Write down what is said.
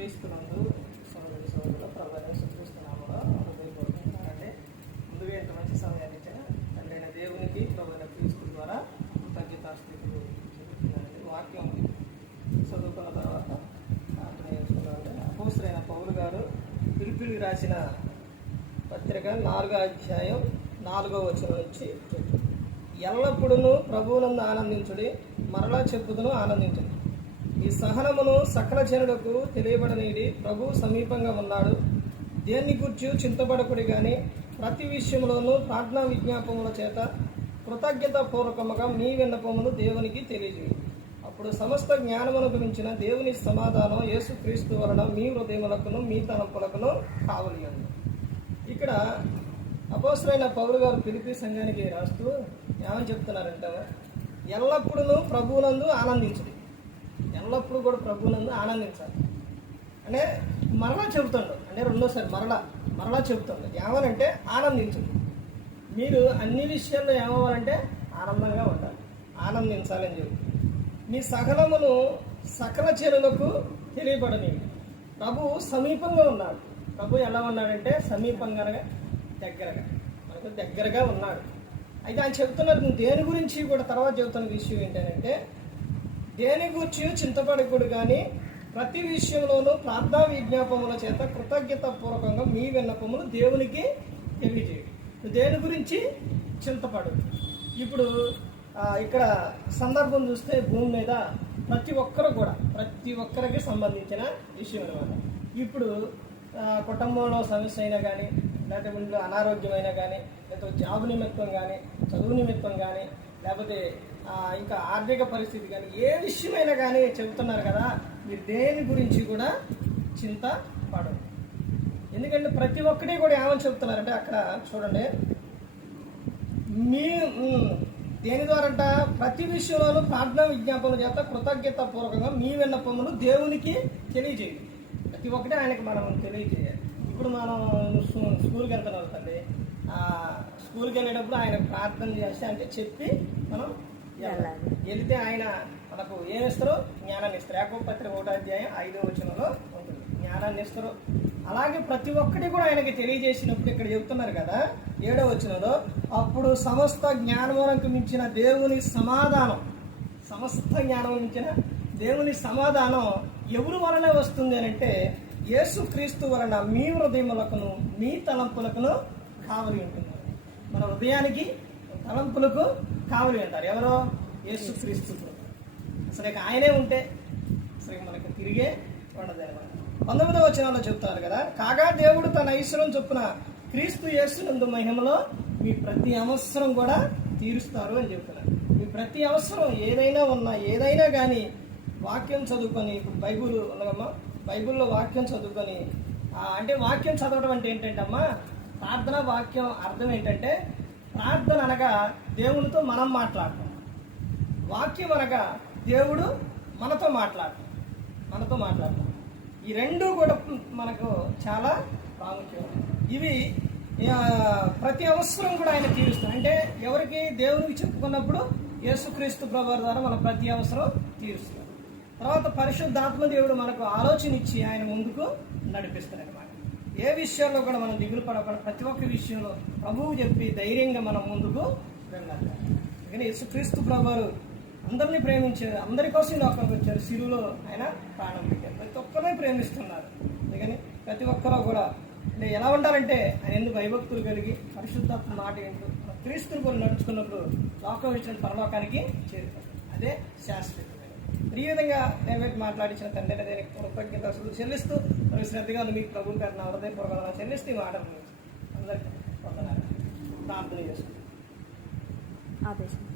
క్రీస్తునందు సోదరుల ప్రభువైన యేసుక్రీస్తు నామములో హృదయపూర్వకంగా ముందుగా ఇంత మంచి సమయాన్ని ఇచ్చిన తండ్రైన దేవునికి ప్రభువైన క్రీస్తు ద్వారా కృతజ్ఞతాస్తుతులు చెబుతున్నానండి. వాక్యం చదువుకున్న తర్వాత ప్రార్థన చేసుకున్నామంటే అపోస్తలుడైన పౌలు గారు ఫిలిప్పీయులకు రాసిన పత్రిక 4వ అధ్యాయం 4వ వచనం నుంచి ఎల్లప్పుడూ ప్రభువునందు ఆనందించుడి, మరలా చెప్పుదును ఆనందించుడి. ఈ సహనమును సకల జనులకు తెలియబడనీడి, ప్రభువు సమీపంగా ఉన్నాడు. దేన్ని గూర్చి చింతపడకుడి గాని ప్రతి విషయంలోనూ ప్రార్థనా విజ్ఞాపముల చేత కృతజ్ఞతాపూర్వకముగా మీ విన్నపములు దేవునికి తెలియజేయండి. అప్పుడు సమస్త జ్ఞానమును గురించిన దేవుని సమాధానం యేసుక్రీస్తు వలన మీ హృదయములకును మీ తలంపులకును కావలియండి. ఇక్కడ అపోస్తలుడైన పౌలు గారు ఫిలిప్పీ సంఘానికి రాస్తూ ఏమని చెప్తున్నారంటే, ఎల్లప్పుడూ ప్రభువునందు ఆనందించండి. ఎల్లప్పుడూ కూడా ప్రభువునందు ఆనందించాలి అంటే మరలా చెబుతాడు, అంటే రెండోసారి మరలా చెబుతాడు. ఏమనంటే ఆనందించండి. మీరు అన్ని విషయాల్లో ఏమవ్వాలంటే ఆనందంగా ఉండాలి, ఆనందించాలని చెప్పి మీ సకలమును సకల జనులకు తెలియబడని. ప్రభు సమీపంగా ఉన్నాడు. ప్రభు ఎలా ఉన్నాడంటే సమీపంగా, దగ్గరగా, మనకు దగ్గరగా ఉన్నాడు. అయితే ఆయన చెబుతున్నారు దేని గురించి కూడా తర్వాత చెబుతున్న విషయం ఏంటంటే, దేని గురించి చింతపడకూడదు కానీ ప్రతి విషయంలోనూ ప్రార్థనా విజ్ఞాపముల చేత కృతజ్ఞతాపూర్వకంగా మీ విన్నపములు దేవునికి తెలియజేయండి. దేని గురించి చింతపడు. ఇప్పుడు ఇక్కడ సందర్భం చూస్తే భూమి మీద ప్రతి ఒక్కరికి సంబంధించిన విషయం అనమాట. ఇప్పుడు కుటుంబంలో సమస్య అయినా కానీ, లేకపోతే ఇంట్లో అనారోగ్యమైనా కానీ, లేకపోతే జాబ్ నిమిత్తం కానీ, చదువు నిమిత్తం కానీ, లేకపోతే ఇంకా ఆర్థిక పరిస్థితి కానీ, ఏ విషయమైనా కానీ చెబుతున్నారు కదా, మీరు దేని గురించి కూడా చింతపడరు. ఎందుకంటే ప్రతి ఒక్కటి కూడా ఏమని చెప్తున్నారంటే అక్కడ చూడండి, మీ దేని ద్వారంట ప్రతి విషయంలోనూ ప్రార్థనా విజ్ఞాపన చేత కృతజ్ఞతాపూర్వకంగా మీ విన్నపములు దేవునికి తెలియజేయండి. ప్రతి ఒక్కటి ఆయనకి మనం తెలియజేయాలి. ఇప్పుడు మనం స్కూల్కి వెళ్తున్నాం కదండి, స్కూల్కి వెళ్ళేటప్పుడు ఆయన ప్రార్థన చేస్తే అంటే చెప్పి మనం వెళితే ఆయన మనకు ఏమిస్తారు? జ్ఞానాన్ని ఇస్తారు. యాకోబు పత్రిక 1వ అధ్యాయం 5వ వచనంలో ఉంటుంది, జ్ఞానాన్ని ఇస్తారు. అలాగే ప్రతి ఒక్కటి కూడా ఆయనకి తెలియజేసినప్పుడు ఇక్కడ చెప్తున్నారు కదా 7వ వచనంలో, అప్పుడు సమస్త జ్ఞానమునకు మించిన దేవుని సమాధానం, సమస్త జ్ఞానం మించిన దేవుని సమాధానం ఎవరి వలన వస్తుంది అని అంటే యేసుక్రీస్తు వలన మీ హృదయములకును మీ తలంపులకును కావలి ఉంటున్నారు. మన హృదయానికి తలంపులకు కావలి అంటారు ఎవరో? యేసుక్రీస్తు. అసలు ఇక ఆయనే ఉంటే అసలు మనకి తిరిగే ఉండదు అనమాట. 19వ వచనంలో చెప్తున్నారు కదా, కాగా దేవుడు తన ఐశ్వర్యం చొప్పున క్రీస్తు యేసునందు మహిమలో మీ ప్రతి అవసరం కూడా తీరుస్తారు అని చెప్తున్నారు. మీ ప్రతి అవసరం ఏదైనా ఉన్నా, ఏదైనా కానీ వాక్యం చదువుకొని, ఇప్పుడు బైబుల్ ఉన్నదమ్మా, బైబుల్లో వాక్యం చదువుకొని, అంటే వాక్యం చదవడం అంటే ఏంటంటే అమ్మా, ప్రార్థన వాక్యం అర్థం ఏంటంటే, ప్రార్థన అనగా దేవునితో మనం మాట్లాడటం, వాక్యం అనగా దేవుడు మనతో మాట్లాడటం. ఈ రెండు కూడా మనకు చాలా ప్రాముఖ్యం. ఇవి ప్రతి అవసరం కూడా ఆయన తీరుస్తాడు. అంటే ఎవరికి? దేవునికి చెప్పుకున్నప్పుడు యేసుక్రీస్తు ప్రభువు ద్వారా మన ప్రతి అవసరం తీరుస్తాడు. తర్వాత పరిశుద్ధాత్మ దేవుడు మనకు ఆలోచన ఇచ్చి ఆయన ముందుకు నడిపిస్తాడు అనమాట. ఏ విషయాల్లో కూడా మనం దిగులు పడకుండా ప్రతి ఒక్క విషయంలో ప్రభువు చెప్పి ధైర్యంగా మనం ముందుకు వెళ్ళాలి. అందుకని యేసుక్రీస్తు ప్రభువు అందరినీ ప్రేమించారు, అందరి కోసం లోకంలోకి వచ్చారు, శిలువలో ఆయన ప్రాణం పెట్టారు. ప్రతి ఒక్కరిని ప్రేమిస్తున్నారు. అందుకని ప్రతి ఒక్కరూ కూడా ఎలా ఉండాలంటే ఆయన ఎందుకు భయభక్తులు కలిగి పరిశుద్ధాత్మ మాట ఏంటో క్రీస్తుని కూడా నడుచుకున్నప్పుడు లోకం ఇచ్చిన పరలోకానికి చేరుతారు. అదే శాశ్వతమైన. ఈ విధంగా నేను మాట్లాడించిన తండ్రి దేనికి కృతజ్ఞతలు చెల్లిస్తూ మరి శ్రద్ధగా మీకు ప్రభువు గారు నా హృదయపూర్వకంగా చెల్లిస్తూ ఈ మాటలు అందరికీ ప్రార్థన చేసుకుంటాం. ఆదేశం.